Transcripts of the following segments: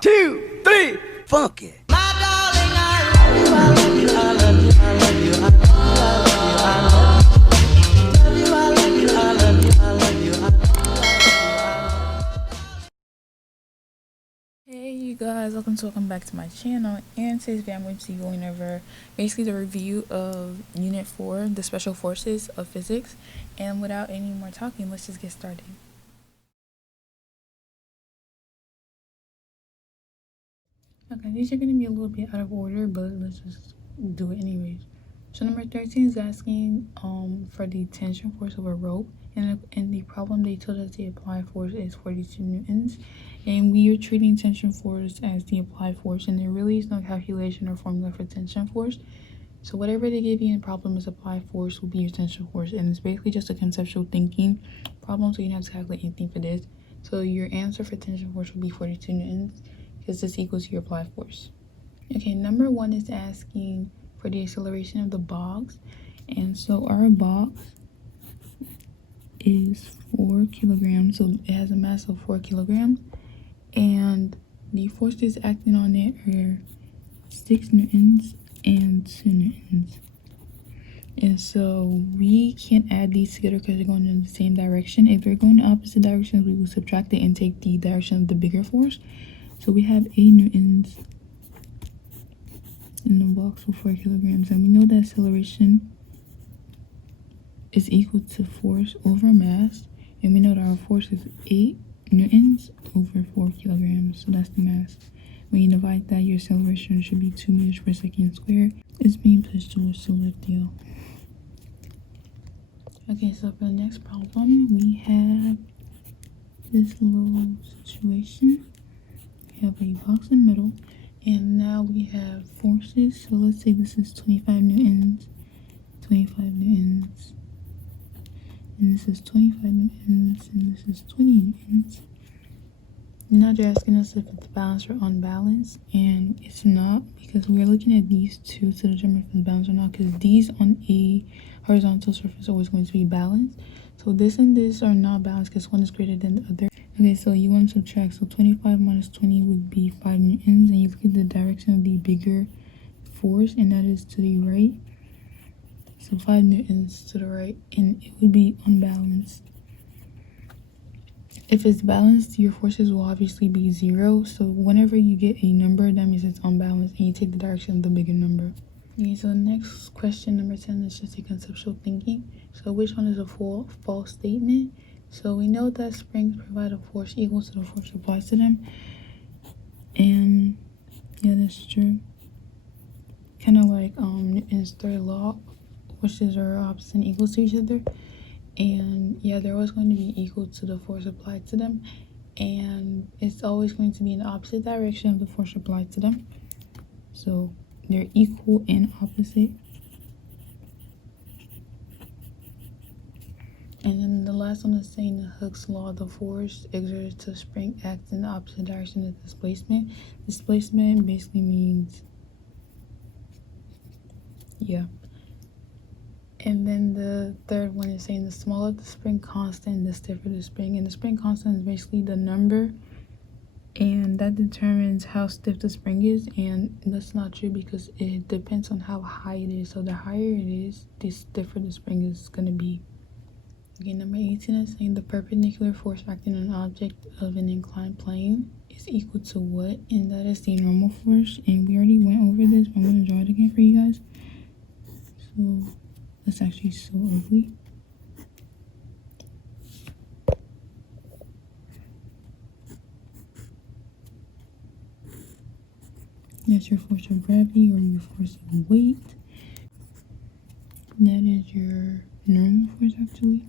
2, 3, funky. Hey you guys, welcome back to my channel, and today's video I'm going to be going over basically the review of Unit 4, the Special Forces of Physics, and without any more talking, let's just get started. Okay, these are going to be a little bit out of order, but let's just do it anyways. So number 13 is asking for the tension force of a rope, and the problem they told us the applied force is 42 newtons, and we are treating tension force as the applied force, and there really is no calculation or formula for tension force. So whatever they give you in the problem as applied force will be your tension force, and it's basically just a conceptual thinking problem, so you don't have to calculate anything for this. So your answer for tension force will be 42 newtons, because this equals your applied force. Okay, number 1 is asking for the acceleration of the box, and so our box is 4 kilograms, so it has a mass of 4 kilograms, and the forces acting on it are 6 newtons and 2 newtons. And so we can't add these together because they're going in the same direction. If they're going in opposite directions, we will subtract it and take the direction of the bigger force. So we have 8 newtons in the box for 4 kilograms, and we know that acceleration is equal to force over mass, and we know that our force is 8 newtons over 4 kilograms, so that's the mass. When you divide that, your acceleration should be 2 meters per second squared. It's being pushed towards the left, y'all. Okay, so for the next problem, we have this little situation. We have a box in the middle, and now we have forces. So let's say this is 25 newtons, 25 newtons, and this is 25 newtons, and this is 20 newtons. Now they're asking us if it's balanced or unbalanced, and it's not, because we're looking at these two to determine if it's balanced or not, because these on a horizontal surface are always going to be balanced. So this and this are not balanced because one is greater than the other. Okay, so you want to subtract, so 25 minus 20 would be 5 newtons, and you look at the direction of the bigger force, and that is to the right. So 5 newtons to the right, and it would be unbalanced. If it's balanced, your forces will obviously be 0. So whenever you get a number, that means it's unbalanced, and you take the direction of the bigger number. Okay, so the next question, number 10, is just a conceptual thinking. So which one is a false statement? So we know that springs provide a force equal to the force applied to them. And yeah, that's true. Kind of like Newton's third law, forces are opposite and equal to each other. And yeah, they're always going to be equal to the force applied to them, and it's always going to be in the opposite direction of the force applied to them. So they're equal and opposite. And then the last one is saying the Hooke's law, the force exerted to spring acts in the opposite direction of displacement. Displacement basically means, yeah. And then the third one is saying the smaller the spring constant, the stiffer the spring. And the spring constant is basically the number, and that determines how stiff the spring is. And that's not true because it depends on how high it is. So the higher it is, the stiffer the spring is going to be. Okay, number 18 is saying the perpendicular force acting on an object of an inclined plane is equal to what? And that is the normal force. And we already went over this, but I'm going to draw it again for you guys. So that's actually so ugly. That's your force of gravity or your force of weight. That is your normal force, actually.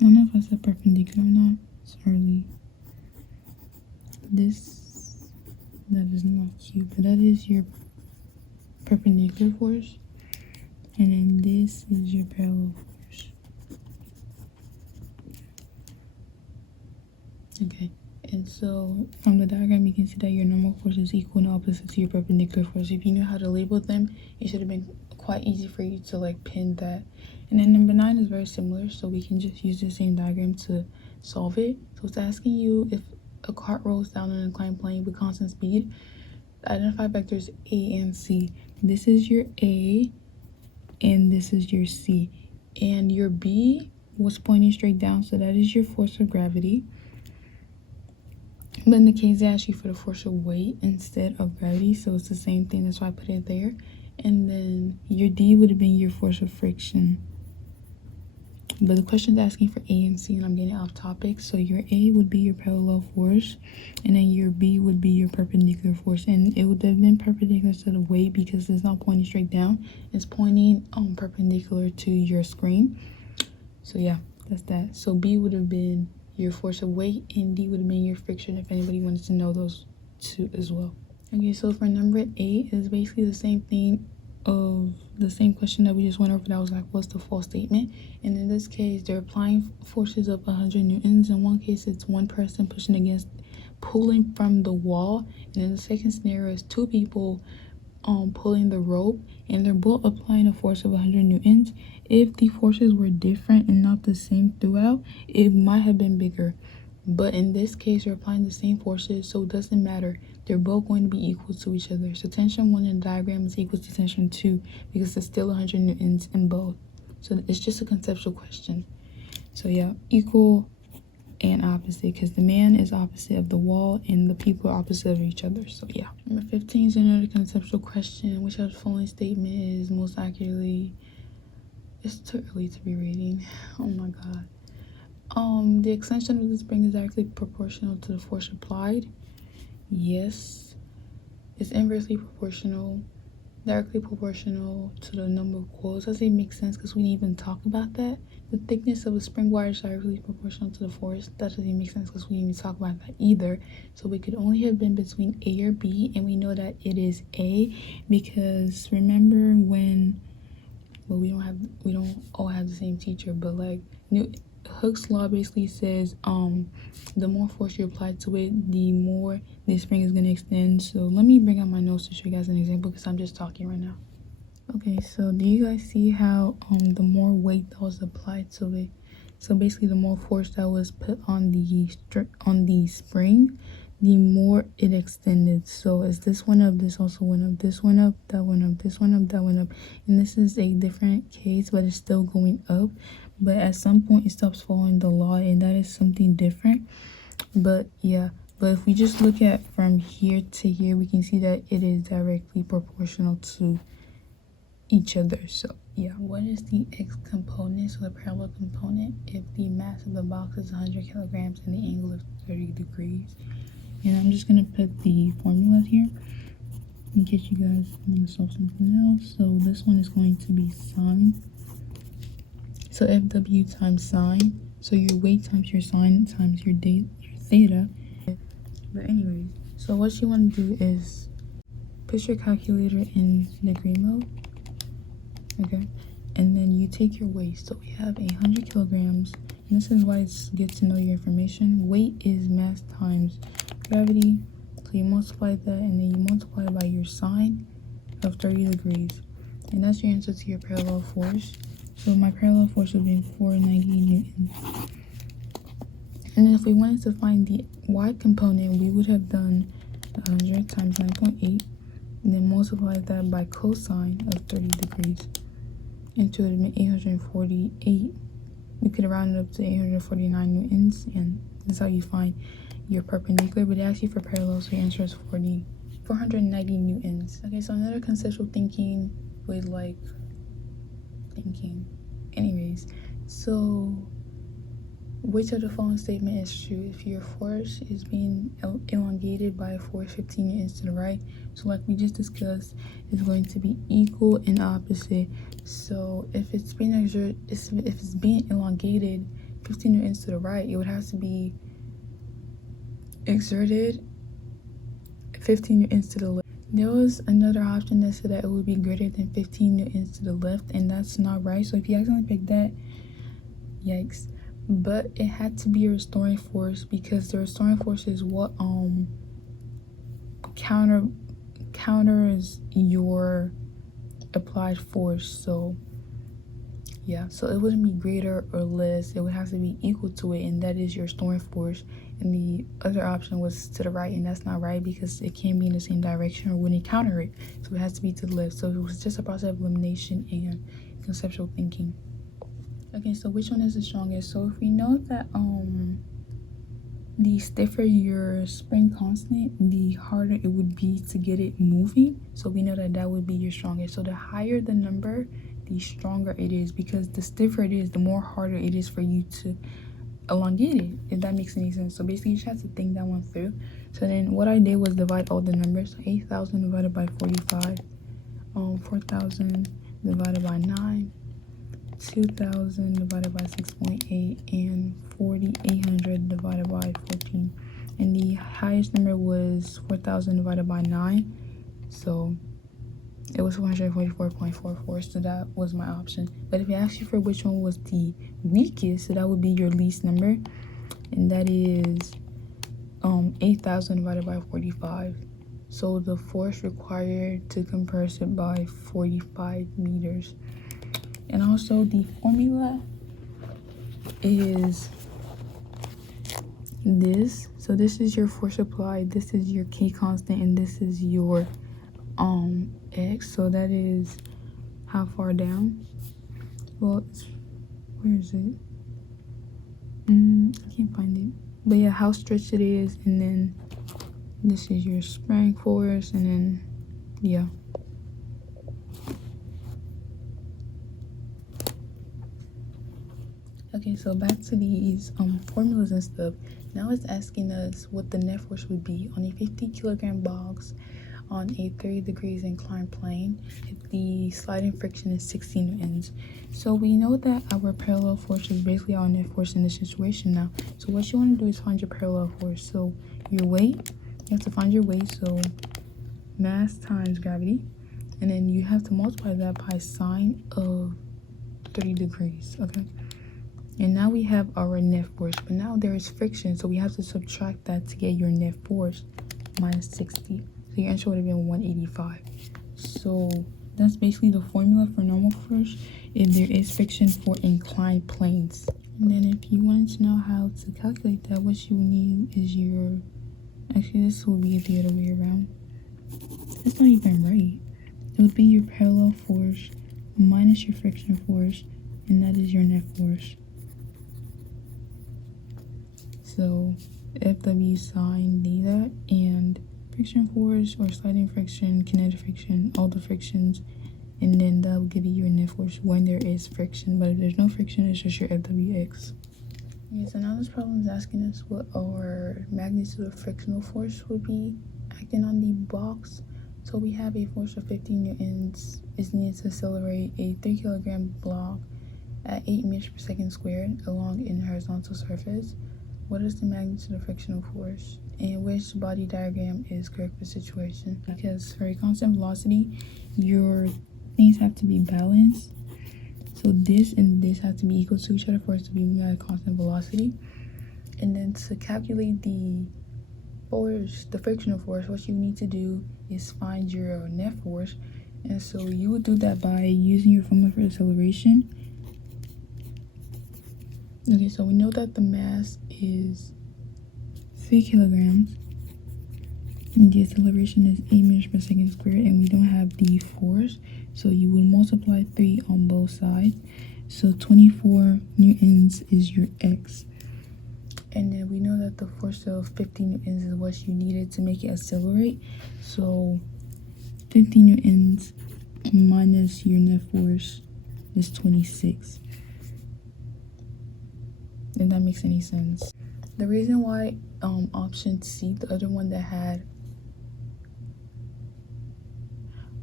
I don't know if I said perpendicular or not. Sorry. That is not cute, but that is your perpendicular force. And then this is your parallel force. Okay, and so from the diagram you can see that your normal force is equal and opposite to your perpendicular force. If you knew how to label them, it should have been quite easy for you to like pin that. And then number 9 is very similar, so we can just use the same diagram to solve it. So it's asking you if a cart rolls down an inclined plane with constant speed. Identify vectors A and C. This is your A and this is your C. And your B was pointing straight down, so that is your force of gravity. But in the case, they asked you for the force of weight instead of gravity, so it's the same thing. That's why I put it there. And then your D would have been your force of friction. But the question's asking for A and C, and I'm getting off topic. So your A would be your parallel force, and then your B would be your perpendicular force. And it would have been perpendicular to the weight because it's not pointing straight down. It's pointing perpendicular to your screen. So yeah, that's that. So B would have been your force of weight, and D would have been your friction, if anybody wanted to know those two as well. Okay, so for number 8, it's basically the same thing of the same question that we just went over. That was like, what's the false statement? And in this case, they're applying forces of 100 newtons. In one case, it's one person pushing against, pulling from the wall, and in the second scenario is two people pulling the rope, and they're both applying a force of 100 newtons. If the forces were different and not the same throughout, it might have been bigger. But in this case, they're applying the same forces, so it doesn't matter. They're both going to be equal to each other. So tension 1 in the diagram is equal to tension 2 because it's still 100 newtons in both. So it's just a conceptual question. So yeah, equal and opposite, because the man is opposite of the wall and the people are opposite of each other. So yeah. Number 15 is another conceptual question. Which of the following statement is most accurately? It's too early to be reading. Oh my god. The extension of the spring is directly proportional to the force applied. Yes. It's inversely proportional, directly proportional to the number of coils. Doesn't even make sense because we didn't even talk about that. The thickness of a spring wire is directly proportional to the force. That doesn't even make sense because we didn't even talk about that either. So we could only have been between A or B, and we know that it is A because remember when, well, we don't all have the same teacher, but like Hooke's law basically says the more force you apply to it, the more the spring is going to extend. So let me bring out my notes to show you guys an example because I'm just talking right now. Okay, so do you guys see how the more weight that was applied to it, so basically the more force that was put on the spring, the more it extended. So as this went up, this also went up, this went up, that went up, this went up, that went up. And this is a different case, but it's still going up. But at some point, it stops following the law, and that is something different. But yeah, but if we just look at from here to here, we can see that it is directly proportional to each other. So yeah, what is the x component, so the parallel component, if the mass of the box is 100 kilograms and the angle is 30 degrees? And I'm just gonna put the formula here in case you guys want to solve something else. So this one is going to be sine. So FW times sine. So your weight times your sine times your theta. But anyways, so what you want to do is put your calculator in degree mode. Okay, and then you take your weight. So we have 100 kilograms, and this is why it's good to know your information. Weight is mass times gravity. So you multiply that, and then you multiply it by your sine of 30 degrees, and that's your answer to your parallel force. So my parallel force would be 490 newtons. And then if we wanted to find the y component, we would have done 100 times 9.8, and then multiply that by cosine of 30 degrees. And to admit 848, we could round it up to 849 newtons, and that's how you find your perpendicular. But it asks you for parallel, so your answer is 490 newtons. Okay, so another conceptual thinking with like thinking. Anyways, so which of the following statement is true? If your force is being elongated by a force 15 newtons to the right, so like we just discussed, it's going to be equal and opposite. So if it's being exerted, if it's being elongated 15 newtons to the right, it would have to be exerted 15 newtons to the left. There was another option that said that it would be greater than 15 newtons to the left, and that's not right. So if you accidentally picked that, yikes. But it had to be a restoring force because the restoring force is what counters your applied force. So yeah, so it wouldn't be greater or less, it would have to be equal to it, and that is your restoring force. and the other option was to the right, and that's not right because it can't be in the same direction or wouldn't counter it. So it has to be to the left. So it was just a process of elimination and conceptual thinking. Okay, so which one is the strongest? So if we know that the stiffer your spring constant, the harder it would be to get it moving. So we know that that would be your strongest. So the higher the number, the stronger it is, because the stiffer it is, the more harder it is for you to elongate it, if that makes any sense. So basically you just have to think that one through. So then what I did was divide all the numbers. 8,000 divided by 45, 4,000 divided by 9, 2,000 divided by 6.8, and 4,800 divided by 14. And the highest number was 4,000 divided by 9, so it was 444.44, so that was my option. But if it asks you for which one was the weakest, so that would be your least number, and that is 8,000 divided by 45. So the force required to compress it by 45 meters. And also the formula is this. So this is your force applied, this is your K constant, and this is your X. So that is how far down? Well, where is it? I can't find it. But yeah, how stretched it is, and then this is your spring force, and then yeah. Okay, so back to these formulas and stuff. Now it's asking us what the net force would be on a 50 kilogram box on a 30 degrees inclined plane if the sliding friction is 16 newtons. So we know that our parallel force is basically our net force in this situation now. So what you want to do is find your parallel force. So your weight, you have to find your weight, so mass times gravity, and then you have to multiply that by sine of 30 degrees, okay? And now we have our net force, but now there is friction, so we have to subtract that to get your net force, minus 60. So your answer would have been 185. So that's basically the formula for normal force if there is friction for inclined planes. And then if you wanted to know how to calculate that, what you need is your, actually this will be the other way around. That's not even right. It would be your parallel force minus your frictional force, and that is your net force. So FW sine theta, and friction force or sliding friction, kinetic friction, all the frictions, and then that will give you your net force when there is friction. But if there's no friction, it's just your FWX. Okay, so now this problem is asking us what our magnitude of frictional force would be acting on the box. So we have a force of 15 newtons is needed to accelerate a 3 kilogram block at 8 meters per second squared along a horizontal surface. What is the magnitude of frictional force, and which body diagram is correct for the situation? Because for a constant velocity, your things have to be balanced. So this and this have to be equal to each other for us to be moving at a constant velocity. And then to calculate the force, the frictional force, what you need to do is find your net force. And so you would do that by using your formula for acceleration. Okay, so we know that the mass is 3 kilograms, and the acceleration is 8 meters per second squared, and we don't have the force, so you would multiply 3 on both sides. So 24 newtons is your X. And then we know that the force of 50 newtons is what you needed to make it accelerate. So 50 newtons minus your net force is 26. If that makes any sense. The reason why option C, the other one that had,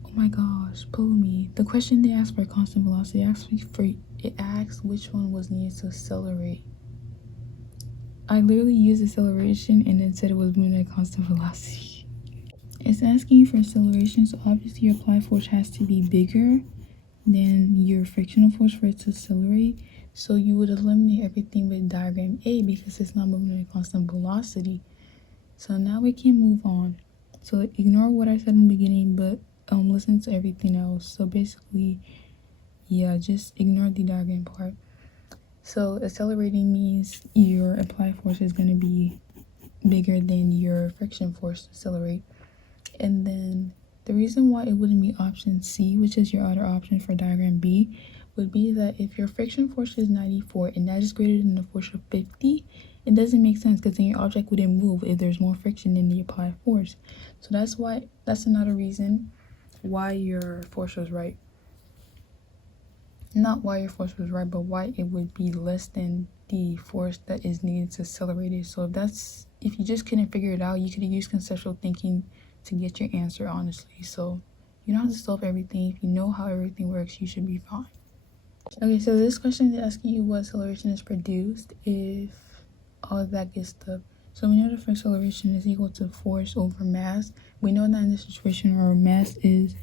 oh my gosh, pelumi, the question they asked for constant velocity, it asked which one was needed to accelerate. I literally used acceleration and then said it was moving at constant velocity. It's asking you for acceleration, so obviously your applied force has to be bigger than your frictional force for it to accelerate. So you would eliminate everything with diagram A because it's not moving at a constant velocity. So now we can move on. So ignore what I said in the beginning, but listen to everything else. So basically, yeah, just ignore the diagram part. So accelerating means your applied force is going to be bigger than your friction force to accelerate. And then the reason why it wouldn't be option C, which is your other option for diagram B, would be that if your friction force is 94 and that is greater than the force of 50, it doesn't make sense because then your object wouldn't move if there's more friction than the applied force. So that's another reason why your force was right. Not why your force was right, but why it would be less than the force that is needed to accelerate it. So if you just couldn't figure it out, you could have used conceptual thinking to get your answer, honestly. So you don't have to solve everything. If you know how everything works, you should be fine. Okay, so this question is asking you what acceleration is produced if all of that good stuff. So we know the first acceleration is equal to force over mass. We know that in this situation our mass is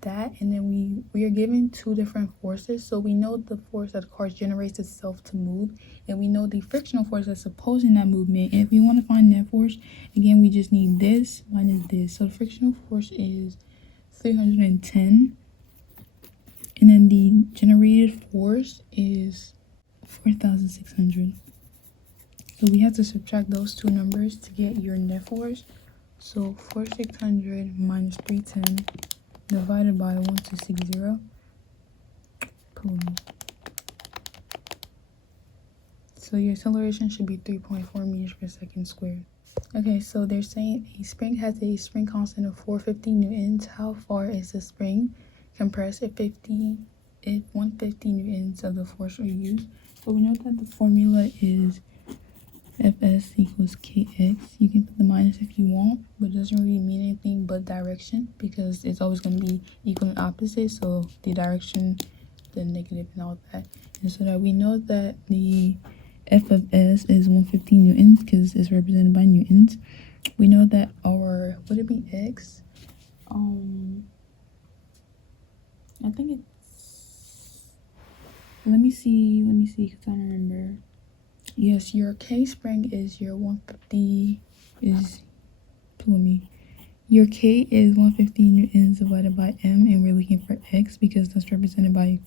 that, and then we are given two different forces. So we know the force that the car generates itself to move, and we know the frictional force that's opposing that movement. And if we want to find net force, again, we just need this minus this. So the frictional force is 310, and then the generated force is 4,600. So we have to subtract those two numbers to get your net force. So 4,600 minus 310 divided by 1260. So your acceleration should be 3.4 meters per second squared. Okay, so they're saying a spring has a spring constant of 450 newtons. How far is the spring compressed if 150 newtons of the force are used? So we know that the formula is Fs equals Kx. You can put the minus if you want, but it doesn't really mean anything but direction because it's always going to be equal and opposite. So the direction, the negative and all that. And so that we know that the F of S is 150 newtons because it's represented by newtons. We know that our, would it be X? I think it's, let me see because I don't remember. Yes, your K spring is your 150 is pelumi. Your K is 150 newtons divided by M, and we're looking for X because that's represented by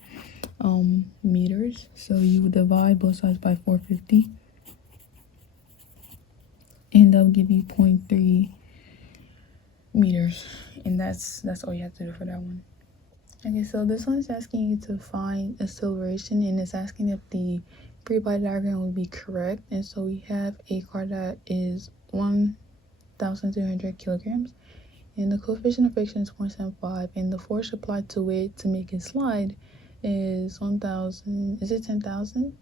meters. So you would divide both sides by 450, and that'll give you 0.3 meters, and that's all you have to do for that one. Okay, so this one is asking you to find acceleration, and it's asking if the pre-body diagram would be correct. And so we have a car that is 1,200 kilograms, and the coefficient of friction is 0.75, and the force applied to it to make it slide is 1,000. Is it 10,000?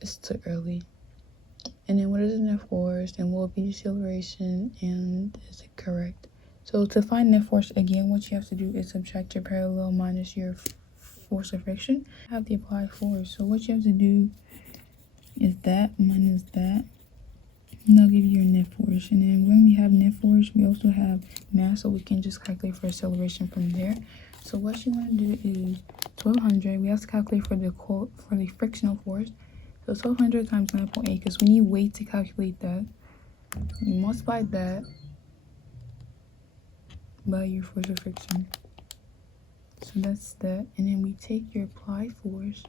It's too early. And then what is the net force, and what will be the acceleration, and is it correct? So to find net force, again, what you have to do is subtract your parallel minus your force of friction. Have the applied force. So what you have to do is that minus that, and that'll give you your net force. And then when we have net force, we also have mass, so we can just calculate for acceleration from there. So what you want to do is 1,200. We have to calculate for the frictional force. So 1,200 times 9.8, because we need weight to calculate that. You multiply that by your force of friction. So that's that. And then we take your applied force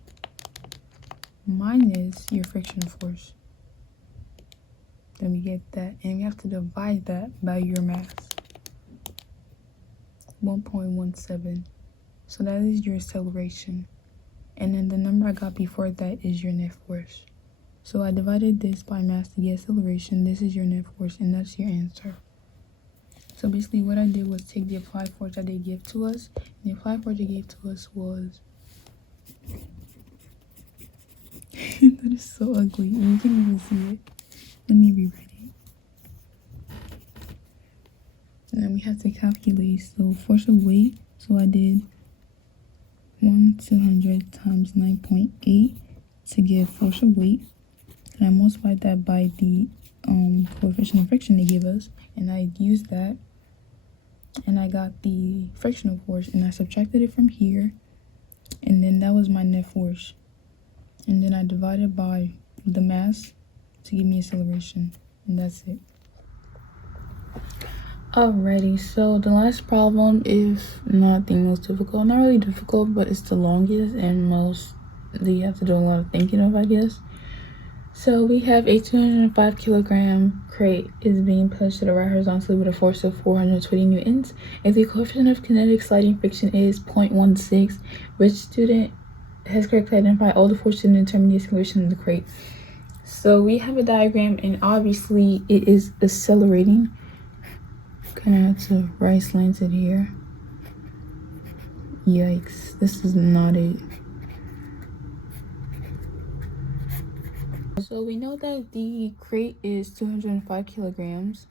minus your frictional force. Then we get that. And we have to divide that by your mass. 1.17. So that is your acceleration. And then the number I got before that is your net force. So I divided this by mass to get acceleration. This is your net force, and that's your answer. So basically what I did was take the applied force that they gave to us. And the applied force they gave to us was that is so ugly. And you can't even see it. Let me rewrite it. And then we have to calculate. So force of weight. So I did 1,200 times 9.8 to get force of weight. And I multiplied that by the coefficient of friction they gave us, and I used that, and I got the frictional force, and I subtracted it from here, and then that was my net force. And then I divided by the mass to give me acceleration, and that's it. Alrighty, so the last problem is not the most difficult. Not really difficult, but it's the longest and most that you have to do a lot of thinking of, I guess. So we have a 205 kilogram crate is being pushed to the right horizontally with a force of 420 newtons. If the coefficient of kinetic sliding friction is 0.16, which student has correctly identified all the forces and determine the acceleration of the crate? So we have a diagram, and obviously it is accelerating. Kind of have to right slanted here. Yikes, this is not it. So we know that the crate is 205 kilograms.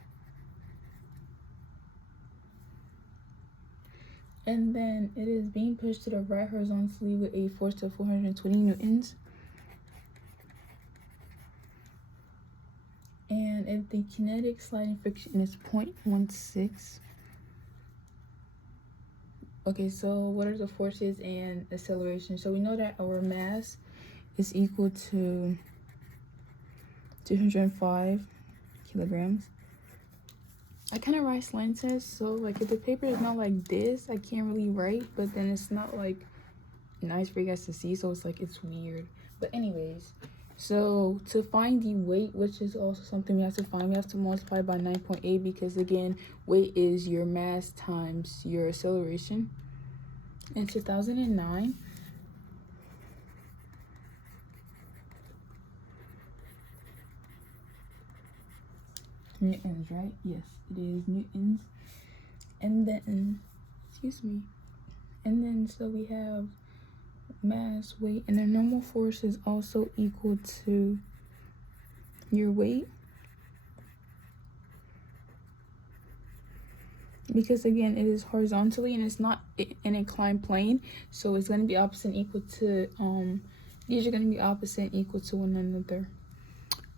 And then it is being pushed to the right horizontally with a force of 420 newtons. And if the kinetic sliding friction is 0.16. Okay, so what are the forces and acceleration? So we know that our mass is equal to 205 kilograms. I kind of write slanted, so like if the paper is not like this, I can't really write, but then it's not like nice for you guys to see, so it's like it's weird. But anyways, so to find the weight, which is also something we have to find, we have to multiply by 9.8 because again, weight is your mass times your acceleration. In 2009, newtons, right? Yes, it is newtons. And then, excuse me. And then, so we have mass, weight, and the normal force is also equal to your weight. Because again, it is horizontally and it's not an inclined plane. So it's going to be opposite and equal to, these are going to be opposite and equal to one another.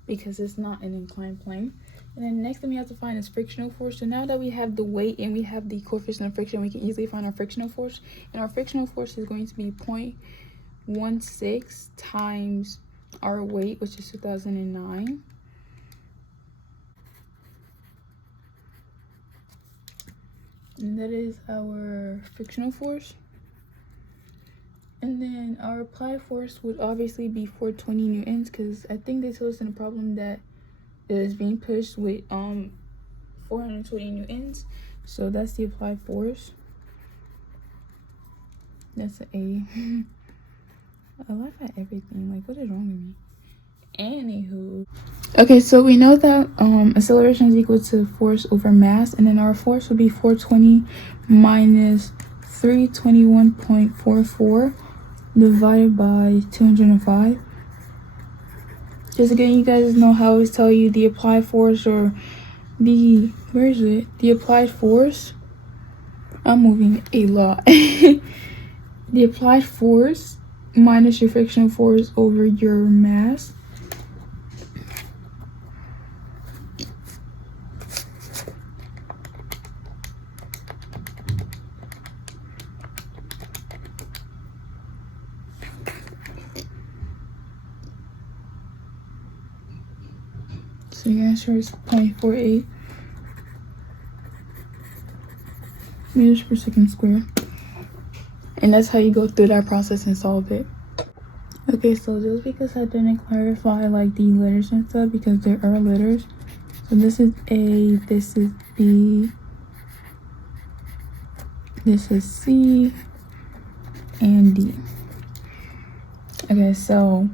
Because it's not an inclined plane. And then next thing we have to find is frictional force. So now that we have the weight and we have the coefficient of friction, we can easily find our frictional force. And our frictional force is going to be 0.16 times our weight, which is 2009. And that is our frictional force. And then our applied force would obviously be 420 newtons because I think they told us in the problem that it is being pushed with 420 newtons. So that's the applied force. That's an A. I laugh at everything. Like, what is wrong with me? Anywho. Okay, so we know that acceleration is equal to force over mass, and then our force would be 420 minus 321.44 divided by 205. Just again, you guys know how I always tell you the applied force or the, where is it? The applied force. I'm moving a lot. The applied force minus your frictional force over your mass. So your answer is 0.48 meters per second squared. And that's how you go through that process and solve it. Okay, so just because I didn't clarify like the letters and stuff, because there are letters. So this is A, this is B, this is C, and D. Okay, so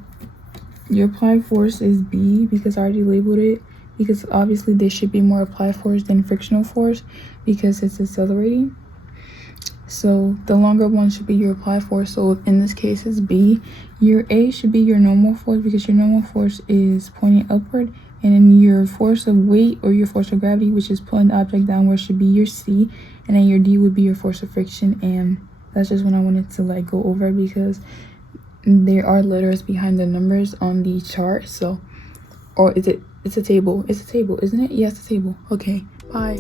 your applied force is B because I already labeled it, because obviously there should be more applied force than frictional force because it's accelerating. So the longer one should be your applied force. So in this case it's B. Your A should be your normal force because your normal force is pointing upward, and then your force of weight or your force of gravity, which is pulling the object downward, should be your C, and then your D would be your force of friction. And that's just what I wanted to like go over because there are letters behind the numbers on the chart. So, or is it, it's a table, isn't it? Yes, it's a table. Okay, bye.